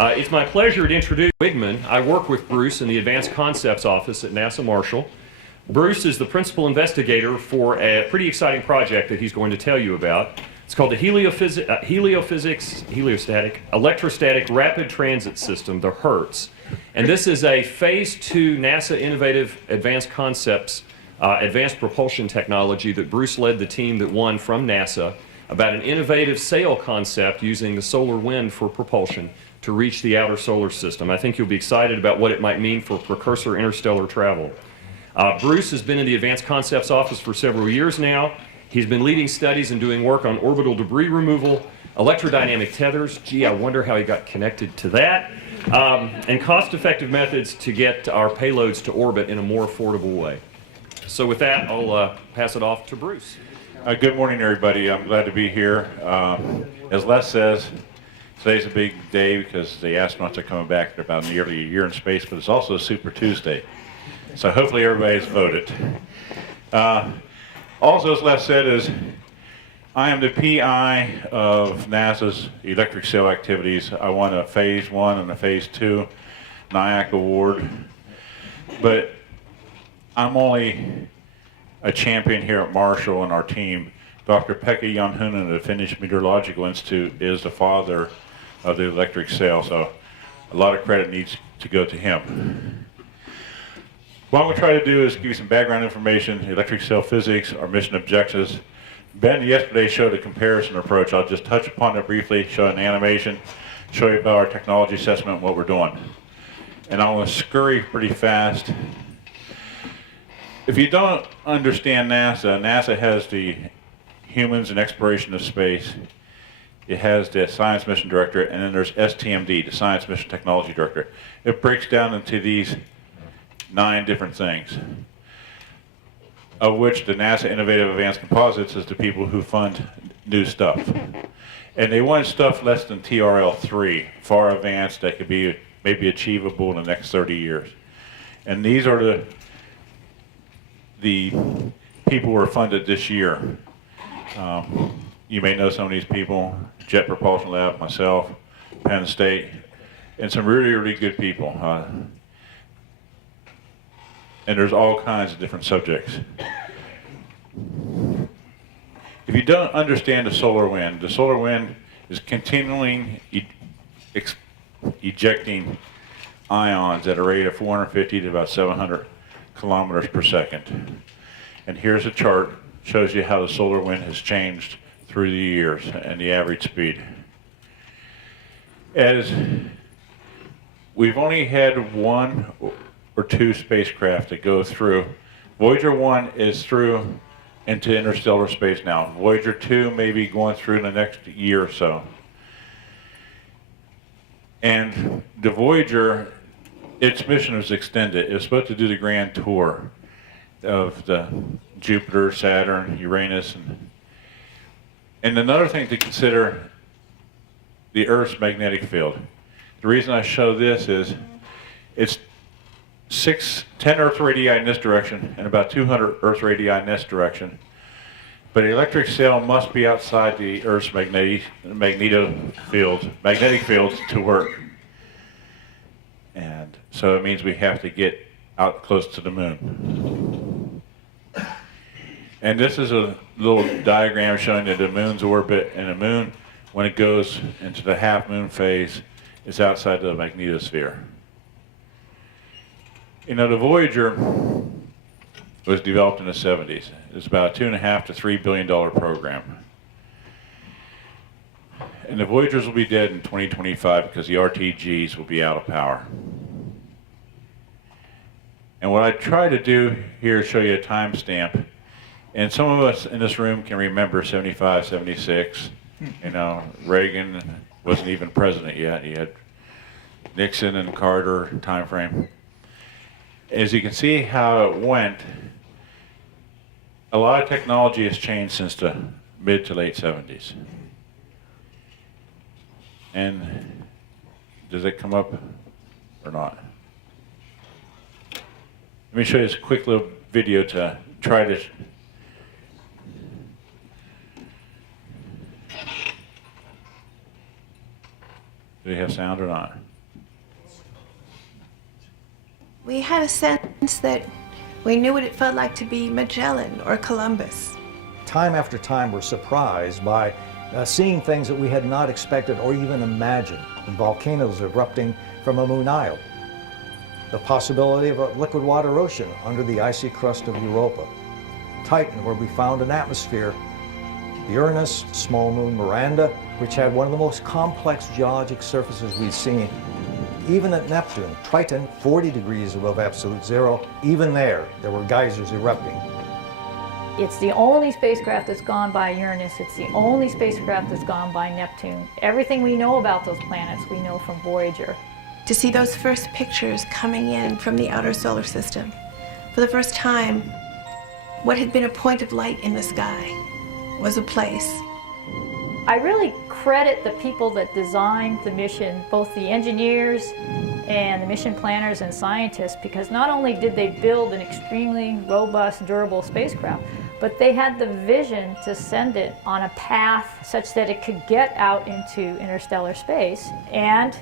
It's my pleasure to introduce Wiegmann. I work with Bruce in the Advanced Concepts Office at NASA Marshall. Bruce is the principal investigator for a pretty exciting project that he's going to tell you about. It's called the Heliostatic Electrostatic Rapid Transit System, the HERTS. And this is a Phase 2 NASA Innovative Advanced Concepts Advanced Propulsion technology that Bruce led the team that won from NASA about an innovative sail concept using the solar wind for propulsion to reach the outer solar system. I think you'll be excited about what it might mean for precursor interstellar travel. Bruce has been in the Advanced Concepts Office for several years now. He's been leading studies and doing work on orbital debris removal, electrodynamic tethers, gee, I wonder how he got connected to that, and cost-effective methods to get our payloads to orbit in a more affordable way. So with that, I'll pass it off to Bruce. Good morning, everybody. I'm glad to be here. As Les says, today's a big day because the astronauts are coming back. They're about nearly a year in space, but it's also a Super Tuesday. So hopefully everybody's voted. Also, as Les said, is I am the PI of NASA's electric sail activities. I won a Phase 1 and a Phase 2 NIAC award, but I'm only a champion here at Marshall and our team. Dr. Pekka Janhunen of the Finnish Meteorological Institute is the father of the electric sail, so a lot of credit needs to go to him. What I'm going to try to do is give you some background information, electric sail physics, our mission objectives. Ben yesterday showed a comparison approach. I'll just touch upon it briefly, show an animation, show you about our technology assessment and what we're doing. And I'm going to scurry pretty fast. If you don't understand NASA, NASA has the Humans and Exploration of Space. It has the Science Mission Director, and then there's STMD, the Science Mission Technology Director. It breaks down into these 9 different things, of which the NASA Innovative Advanced Composites is the people who fund new stuff. And they want stuff less than TRL3, far advanced, that could be maybe achievable in the next 30 years. And these are the people who are funded this year. You may know some of these people, Jet Propulsion Lab, myself, Penn State, and some really, really good people. And there's all kinds of different subjects. If you don't understand the solar wind is continually ejecting ions at a rate of 450 to about 700 kilometers per second. And here's a chart, shows you how the solar wind has changed through the years and the average speed. As we've only had 1 or 2 spacecraft that go through. Voyager 1 is through into interstellar space now. Voyager 2 may be going through in the next year or so. And the Voyager, its mission was extended. It was supposed to do the grand tour of the Jupiter, Saturn, Uranus. And another thing to consider, the Earth's magnetic field. The reason I show this is it's 10 Earth radii in this direction and about 200 Earth radii in this direction. But the electric sail must be outside the Earth's magnetic fields to work. And so it means we have to get out close to the moon. And this is a little diagram showing that the moon's orbit, and the moon, when it goes into the half moon phase, is outside the magnetosphere. You know, the Voyager was developed in the 70s. It's about a $2.5 to $3 billion program. And the Voyagers will be dead in 2025 because the RTGs will be out of power. And what I try to do here is show you a timestamp. And some of us in this room can remember 75, 76. You know, Reagan wasn't even president yet. He had Nixon and Carter time frame. As you can see how it went, a lot of technology has changed since the mid to late 70s. And does it come up or not? Let me show you this quick little video to try to do you have sound or not? We had a sense that we knew what it felt like to be Magellan or Columbus. Time after time, we're surprised by seeing things that we had not expected or even imagined. Volcanoes erupting from a moon isle. The possibility of a liquid water ocean under the icy crust of Europa. Titan, where we found an atmosphere. The Uranus, small moon Miranda, which had one of the most complex geologic surfaces we've seen. Even at Neptune, Triton, 40 degrees above absolute zero, even there were geysers erupting. It's the only spacecraft that's gone by Uranus. It's the only spacecraft that's gone by Neptune. Everything we know about those planets, we know from Voyager. To see those first pictures coming in from the outer solar system. For the first time, what had been a point of light in the sky was a place. I really credit the people that designed the mission, both the engineers and the mission planners and scientists, because not only did they build an extremely robust, durable spacecraft, but they had the vision to send it on a path such that it could get out into interstellar space and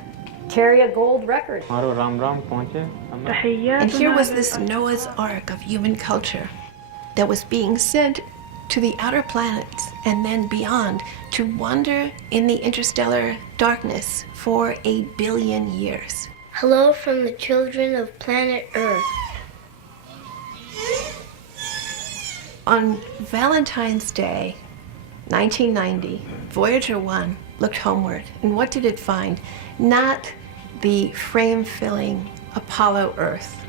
carry a gold record. And here was this Noah's Ark of human culture that was being sent to the outer planets and then beyond to wander in the interstellar darkness for 8 billion years. Hello from the children of planet Earth. On Valentine's Day, 1990, Voyager 1 looked homeward, and what did it find? Not the frame-filling Apollo Earth,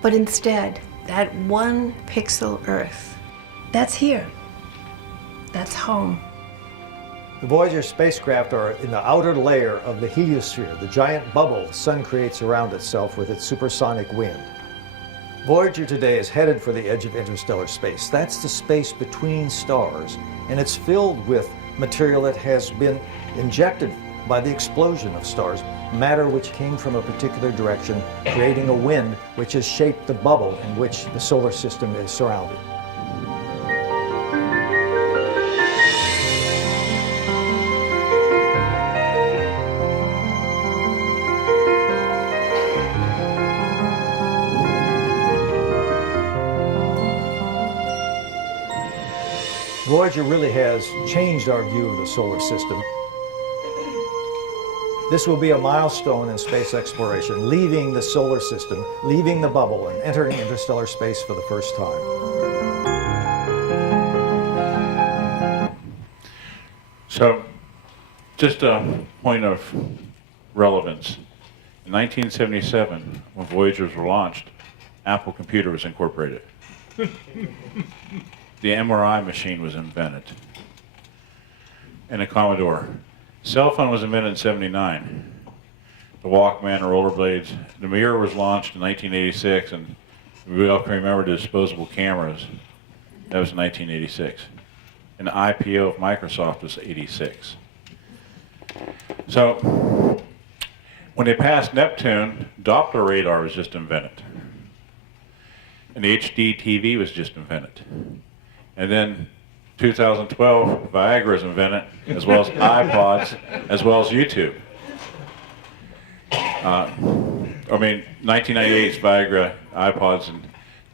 but instead that one pixel Earth. That's here. That's home. The Voyager spacecraft are in the outer layer of the heliosphere, the giant bubble the sun creates around itself with its supersonic wind. Voyager today is headed for the edge of interstellar space. That's the space between stars, and it's filled with material that has been injected by the explosion of stars, matter which came from a particular direction, creating a wind which has shaped the bubble in which the solar system is surrounded. Voyager really has changed our view of the solar system. This will be a milestone in space exploration, leaving the solar system, leaving the bubble, and entering interstellar space for the first time. So, just a point of relevance. In 1977, when Voyagers were launched, Apple Computer was incorporated. The MRI machine was invented, and a Commodore. Cell phone was invented in '79. The Walkman, rollerblades. The mirror was launched in 1986, and we all can remember the disposable cameras. That was in 1986. And the IPO of Microsoft was '86. So, when they passed Neptune, Doppler radar was just invented. And the HD TV was just invented. And then 2012, Viagra was invented, as well as iPods, as well as YouTube. 1998 is Viagra, iPods, and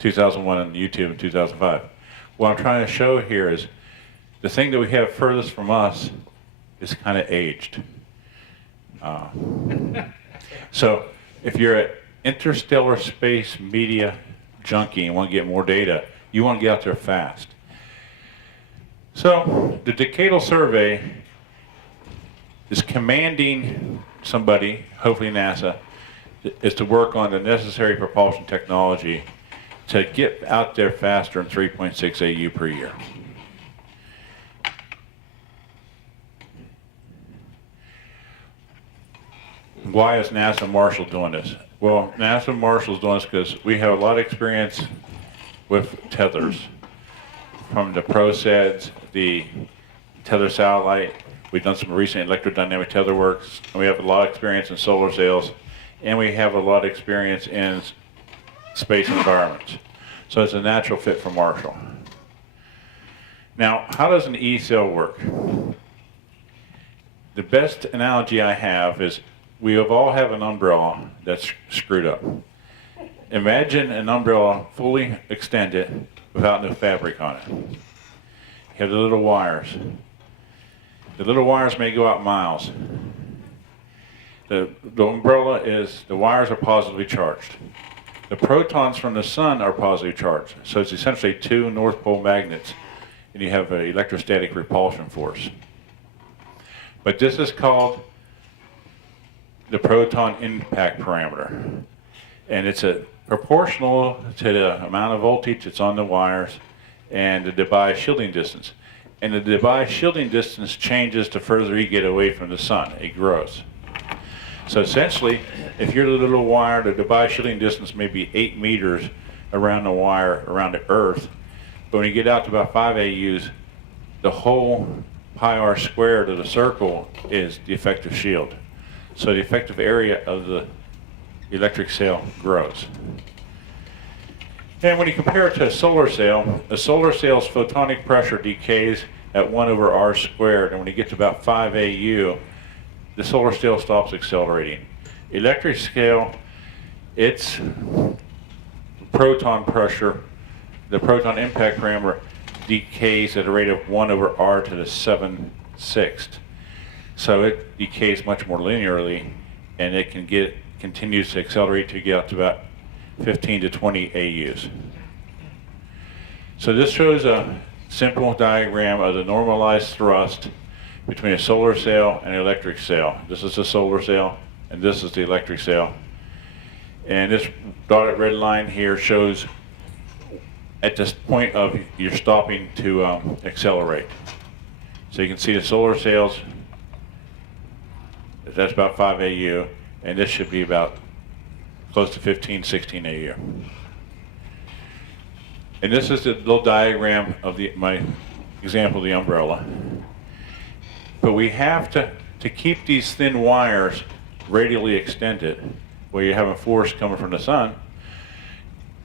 2001 and YouTube in 2005. What I'm trying to show here is the thing that we have furthest from us is kind of aged. So if you're an interstellar space media junkie and want to get more data, you want to get out there fast. So the decadal survey is commanding somebody, hopefully NASA, is to work on the necessary propulsion technology to get out there faster than 3.6 AU per year. Why is NASA and Marshall doing this? Well, NASA and Marshall is doing this because we have a lot of experience with tethers. From the ProSEDs, the tether satellite, we've done some recent electrodynamic tether works, and we have a lot of experience in solar sails, and we have a lot of experience in space environments. So it's a natural fit for Marshall. Now, how does an E-Sall work? The best analogy I have is we all have an umbrella that's screwed up. Imagine an umbrella fully extended without no fabric on it. You have the little wires. The little wires may go out miles. The umbrella is, the wires are positively charged. The protons from the sun are positively charged. So it's essentially two North Pole magnets, and you have an electrostatic repulsion force. But this is called the proton impact parameter. And it's proportional to the amount of voltage that's on the wires and the Debye shielding distance. And the Debye shielding distance changes the further you get away from the sun. It grows. So essentially, if you're the little wire, the Debye shielding distance may be 8 meters around the wire, around the Earth. But when you get out to about 5 AUs, the whole pi r squared of the circle is the effective shield. So the effective area of the electric sail grows. And when you compare it to a solar sail's photonic pressure decays at 1 over r squared, and when you get to about 5 AU, the solar sail stops accelerating. Electric sail, its proton pressure, the proton impact parameter, decays at a rate of 1 over r to the 7/6. So it decays much more linearly, and it continues to accelerate to get up to about 15 to 20 AUs. So this shows a simple diagram of the normalized thrust between a solar sail and an electric sail. This is the solar sail, and this is the electric sail. And this dotted red line here shows at this point of you're stopping to accelerate. So you can see the solar sails, that's about 5 AU, and this should be about close to 15, 16 AU. And this is the little diagram of my example of the umbrella. But we have to keep these thin wires radially extended, where you have a force coming from the sun.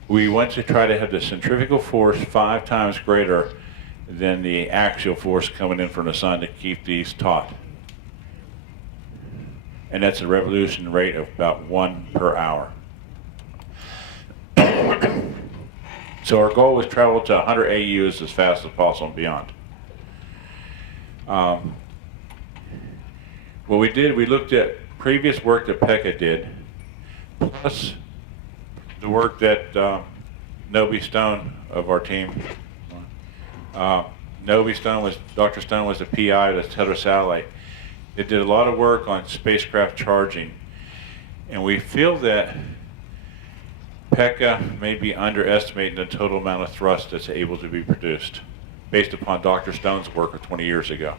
We want to try to have the centrifugal force 5 times greater than the axial force coming in from the sun to keep these taut. And that's a revolution rate of about 1 per hour. So our goal was travel to 100 AUs as fast as possible and beyond. What we did, we looked at previous work that Pekka did, plus the work that Noby Stone of our team. Dr. Stone was the PI of the Tether satellite. They did a lot of work on spacecraft charging, and we feel that Pekka may be underestimating the total amount of thrust that's able to be produced based upon Dr. Stone's work of 20 years ago.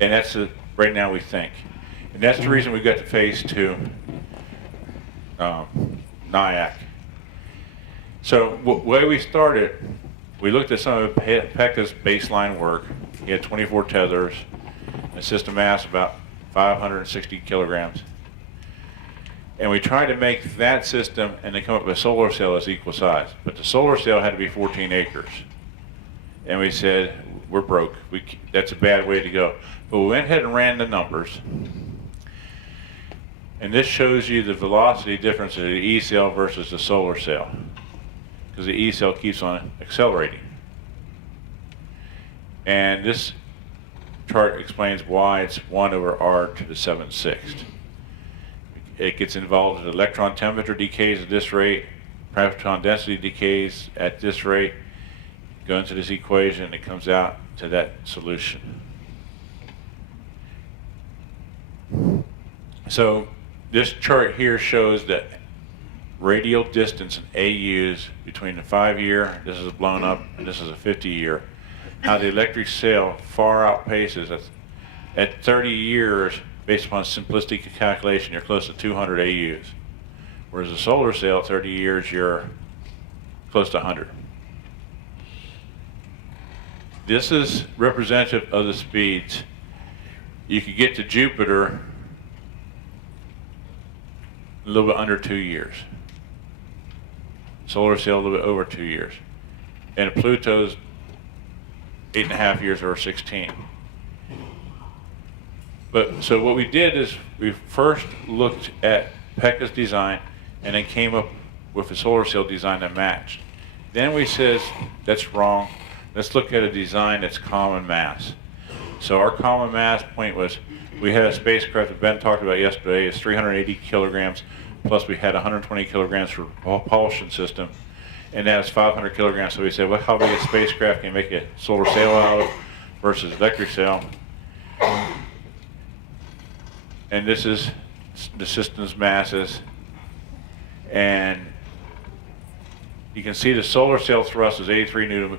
And that's right now we think. And that's the reason we got to phase 2 NIAC. So the way we started, we looked at some of Pekka's baseline work. He had 24 tethers, a system mass about 560 kilograms. And we tried to make that system and then come up with a solar cell that's equal size. But the solar cell had to be 14 acres. And we said, we're broke. That's a bad way to go. But we went ahead and ran the numbers. And this shows you the velocity difference of the E-Sall versus the solar cell, because the E-Sall keeps on accelerating. And this chart explains why it's 1 over r to the 7/6. It gets involved in electron temperature decays at this rate, proton density decays at this rate, go into this equation, and it comes out to that solution. So this chart here shows that radial distance in AUs between the 5-year, this is a blown up, and this is a 50-year, how the electric sail far outpaces. At 30 years, based upon simplistic calculation, you're close to 200 AUs. Whereas a solar sail, 30 years, you're close to 100. This is representative of the speeds. You could get to Jupiter a little bit under 2 years. Solar sail a little bit over 2 years. And Pluto's 8.5 years or 16. But so what we did is we first looked at Pekka's design and then came up with a solar cell design that matched. Then we said, that's wrong. Let's look at a design that's common mass. So our common mass point was, we had a spacecraft that Ben talked about yesterday. It's 380 kilograms, plus we had 120 kilograms for propulsion system, and that's 500 kilograms. So we said, well, how big a spacecraft can you make a solar sail out of versus electric sail? And this is the system's masses. And you can see the solar sail thrust is 83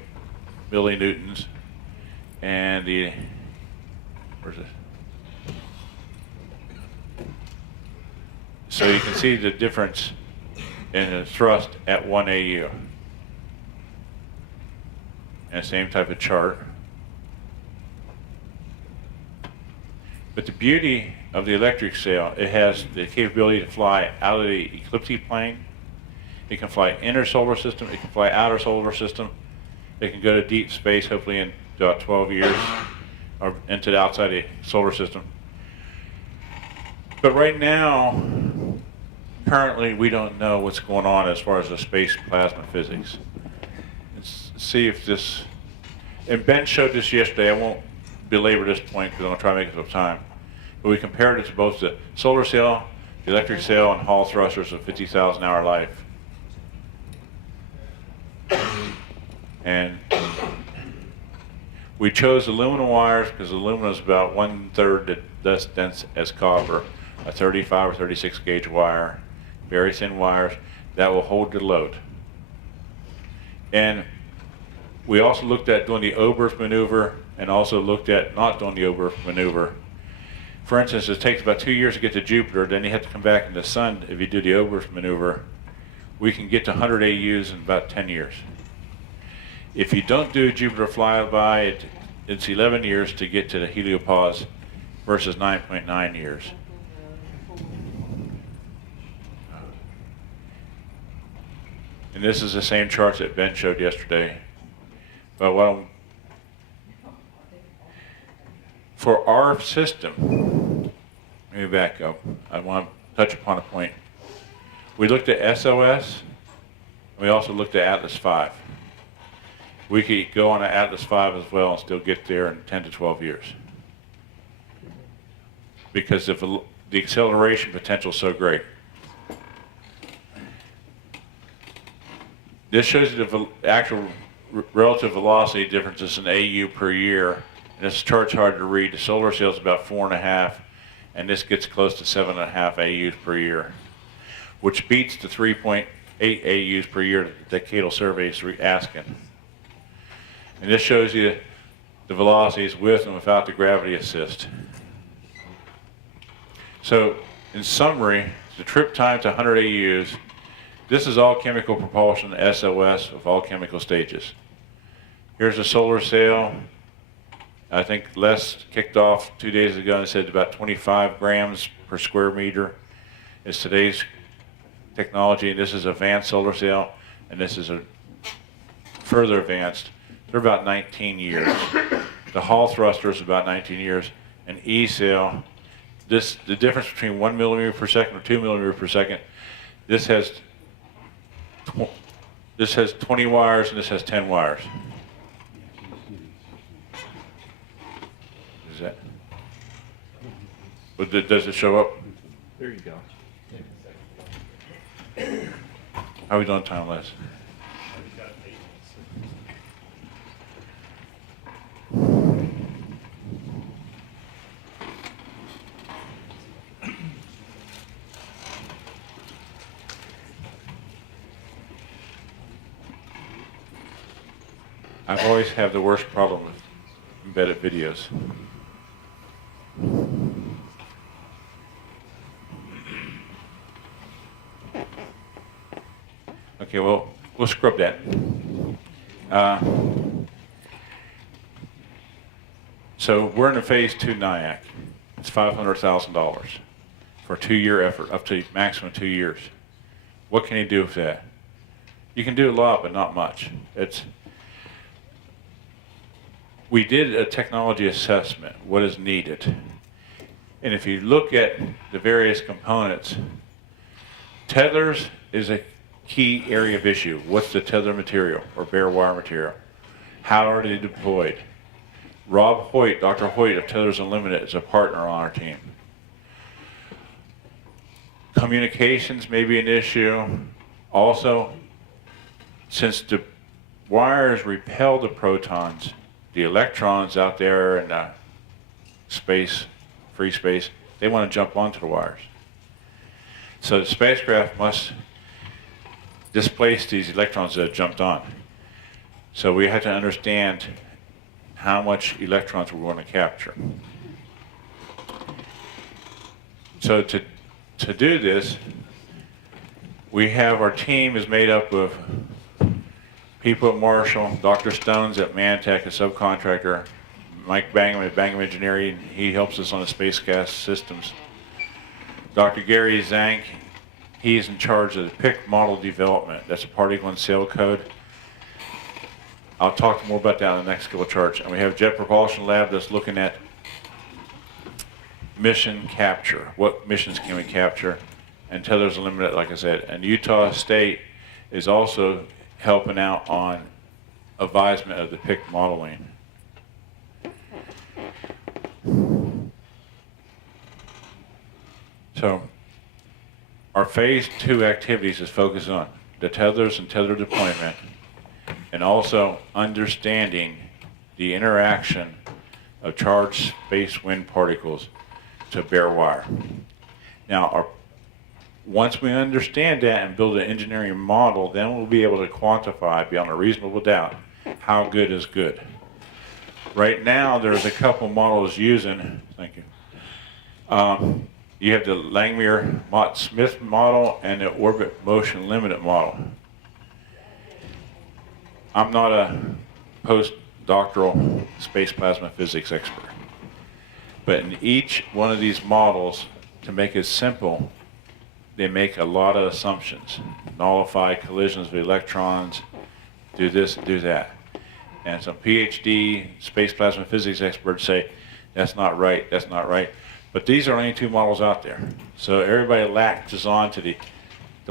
millinewtons, and the, where's this? So you can see the difference in the thrust at 1 AU. And same type of chart. But the beauty of the electric sail, it has the capability to fly out of the ecliptic plane. It can fly inner solar system. It can fly outer solar system. It can go to deep space, hopefully in about 12 years, or into the outside the solar system. But right now, currently, we don't know what's going on as far as the space plasma physics. Let's see if this, and Ben showed this yesterday. I won't belabor this point because I'm going to try to make it up time. But we compared it to both the solar sail, the electric sail, and Hall thrusters of 50,000 hour life. And we chose aluminum wires because aluminum is about 1/3 less dense as copper. A 35 or 36 gauge wire, very thin wires that will hold the load. And we also looked at doing the Oberth maneuver and also looked at not doing the Oberth maneuver. For instance, it takes about 2 years to get to Jupiter, then you have to come back in the sun if you do the Oberth maneuver. We can get to 100 AUs in about 10 years. If you don't do Jupiter flyby, it's 11 years to get to the Heliopause versus 9.9 years. And this is the same charts that Ben showed yesterday. But for our system, let me back up. I want to touch upon a point. We looked at SOS. We also looked at Atlas V. We could go on to Atlas V as well and still get there in 10 to 12 years. Because of the acceleration potential is so great. This shows you the actual relative velocity differences in AU per year. And this chart's hard to read. The solar sail is about 4.5, and this gets close to 7.5 AUs per year, which beats the 3.8 AUs per year that the decadal survey is asking. And this shows you the velocities with and without the gravity assist. So, in summary, the trip time to 100 AUs. This is all chemical propulsion, SOS, of all chemical stages. Here's a solar sail. I think Les kicked off 2 days ago and said about 25 grams per square meter is today's technology. And this is advanced solar sail, and this is a further advanced. They're about 19 years. The Hall thruster is about 19 years. And E-Sall, the difference between 1 millimeter per second or 2 millimeter per second, this has 20 wires and this has 10 wires. Is that? But does it show up? There you go. How are we doing time, Les? I've always had the worst problem with embedded videos. Okay, well, we'll scrub that. So we're in a phase 2 NIAC. It's $500,000 for a 2-year effort, up to maximum 2 years. What can you do with that? You can do a lot, but not much. We did a technology assessment, what is needed. And if you look at the various components, tetherers is a key area of issue. What's the tether material or bare wire material? How are they deployed? Rob Hoyt, Dr. Hoyt of Tethers Unlimited is a partner on our team. Communications may be an issue. Also, since the wires repel the protons, the electrons out there in space, free space, they want to jump onto the wires. So the spacecraft must displace these electrons that have jumped on. So we have to understand how much electrons we're going to capture. So to do this, we have our team is made up of people at Marshall, Dr. Stones at Mantech, a subcontractor, Mike Bangham at Bangham Engineering, he helps us on the spacecraft systems. Dr. Gary Zank, he's in charge of the PIC model development. That's a particle and cell code. I'll talk more about that in the next couple of charts. And we have Jet Propulsion Lab that's looking at mission capture. What missions can we capture? And Tethers Unlimited, like I said. And Utah State is also helping out on advisement of the PIC modeling. So our phase 2 activities is focused on the tethers and tether deployment, and also understanding the interaction of charged space wind particles to bare wire. Now, once we understand that and build an engineering model, then we'll be able to quantify beyond a reasonable doubt how good is good. Right now, there's a couple models using, thank you. You have the Langmuir-Mott-Smith model and the Orbit Motion Limited model. I'm not a postdoctoral space plasma physics expert, but in each one of these models, to make it simple, they make a lot of assumptions. Nullify collisions of electrons, do this, do that. And some PhD space plasma physics experts say, that's not right, that's not right. But these are only 2 models out there. So everybody latches on to the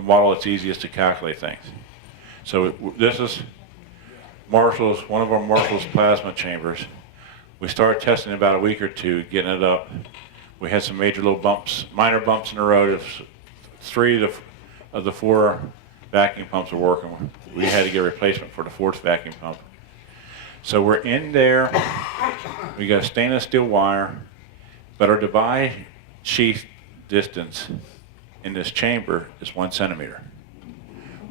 model that's easiest to calculate things. So this is Marshall's, one of our Marshall's plasma chambers. We started testing about a week or 2, getting it up. We had some major little bumps, minor bumps in the road. 3 of the 4 vacuum pumps were working. We had to get a replacement for the 4th vacuum pump. So we're in there. We got stainless steel wire. But our divide sheath distance in this chamber is 1 centimeter,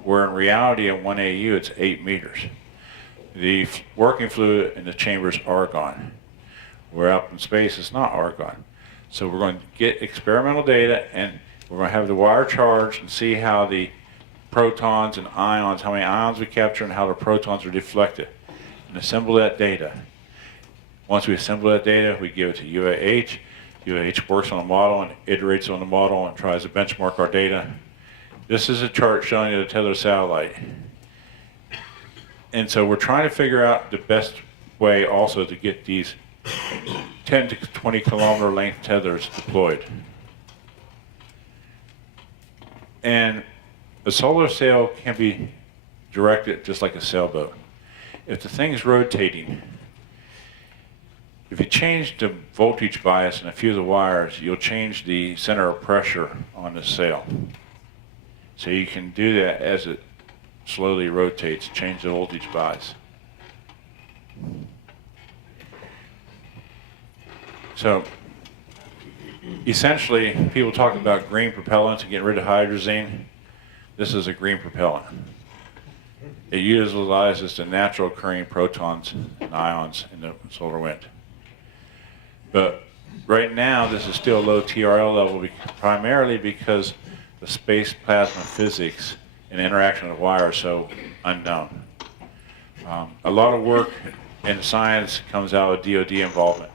where in reality at 1 AU it's 8 meters. The working fluid in the chamber is argon, where up in space it's not argon. So we're going to get experimental data, and we're going to have the wire charged and see how the protons and ions, how many ions we capture and how the protons are deflected, and assemble that data. Once we assemble that data, we give it to UAH. UAH works on a model and iterates on the model and tries to benchmark our data. This is a chart showing you the tether satellite. And so we're trying to figure out the best way also to get these 10 to 20 kilometer length tethers deployed. And a solar sail can be directed just like a sailboat. If the thing's rotating, if you change the voltage bias in a few of the wires, you'll change the center of pressure on the sail. So you can do that as it slowly rotates, change the voltage bias. So essentially, people talk about green propellants and getting rid of hydrazine. This is a green propellant. It utilizes the natural occurring protons and ions in the solar wind. But right now, this is still a low TRL level, primarily because the space plasma physics and interaction of wire are so unknown. A lot of work in science comes out of DoD involvement.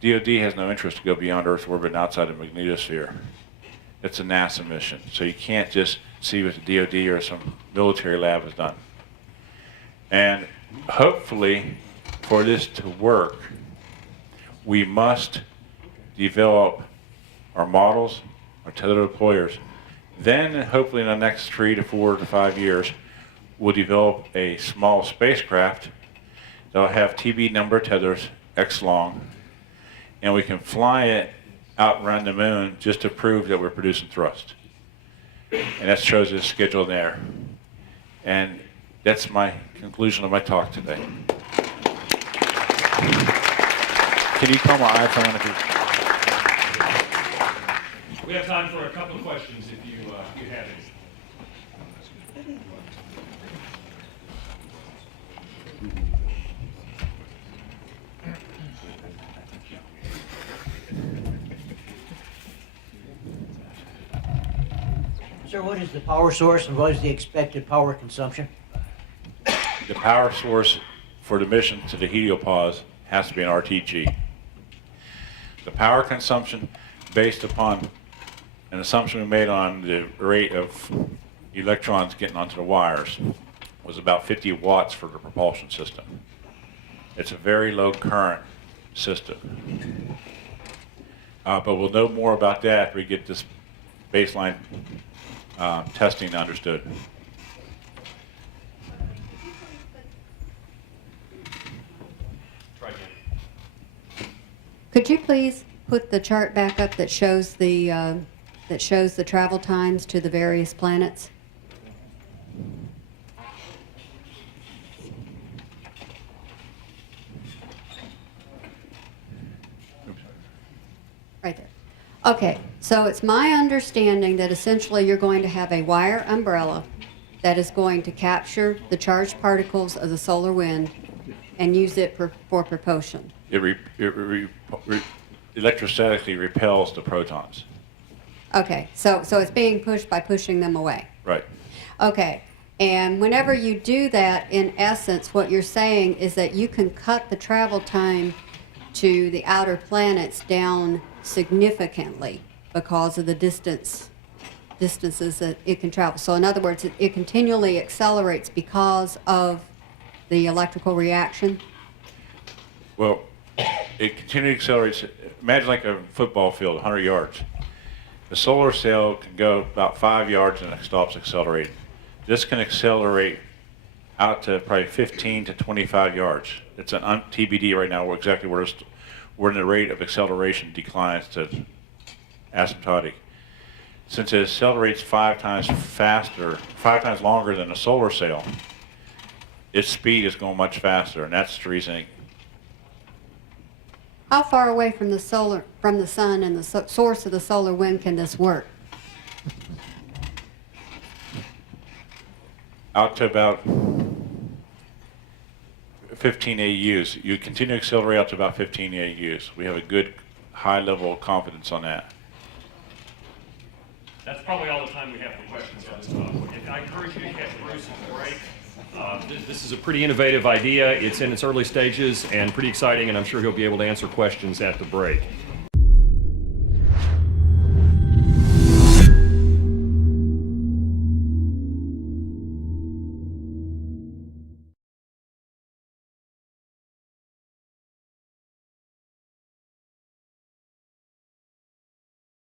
DoD has no interest to go beyond Earth's orbit and outside the magnetosphere. It's a NASA mission, so you can't just see what the DoD or some military lab has done. And hopefully, for this to work, we must develop our models, our tether deployers, Then, hopefully in the next 3 to 4 to 5 years, we'll develop a small spacecraft that'll have TB number tethers X long, and we can fly it out around the moon just to prove that we're producing thrust. And that shows its schedule there. And that's my conclusion of my talk today. Can you call my iPhone if you... We have time for a couple of questions if you have any. Sir, what is the power source and what is the expected power consumption? The power source for the mission to the Heliopause has to be an RTG. The power consumption based upon an assumption we made on the rate of electrons getting onto the wires was about 50 watts for the propulsion system. It's a very low current system. But we'll know more about that if we get this baseline testing understood. Try again. Could you please put the chart back up that shows the travel times to the various planets? Right there. Okay, so it's my understanding that essentially you're going to have a wire umbrella that is going to capture the charged particles of the solar wind and use it for propulsion. It electrostatically repels the protons. Okay, so it's being pushed by pushing them away. Right. Okay, and whenever you do that, in essence, what you're saying is that you can cut the travel time to the outer planets down significantly because of the distances that it can travel. So in other words, it continually accelerates because of the electrical reaction. Well, it continually accelerates. Imagine like a football field, 100 yards. The solar sail can go about 5 yards and it stops accelerating. This can accelerate out to probably 15 to 25 yards. It's an TBD right now. We're exactly where the rate of acceleration declines to asymptotic. Since it accelerates 5 times faster, 5 times longer than a solar sail, its speed is going much faster, and that's the reason. How far away from the sun and the source of the solar wind can this work? Out to about 15 AUs. You continue to accelerate out to about 15 AUs. We have a good high level of confidence on that. That's probably all the time we have for questions on this topic. I encourage you to catch Bruce at the break. This is a pretty innovative idea. It's in its early stages and pretty exciting, and I'm sure he'll be able to answer questions at the break.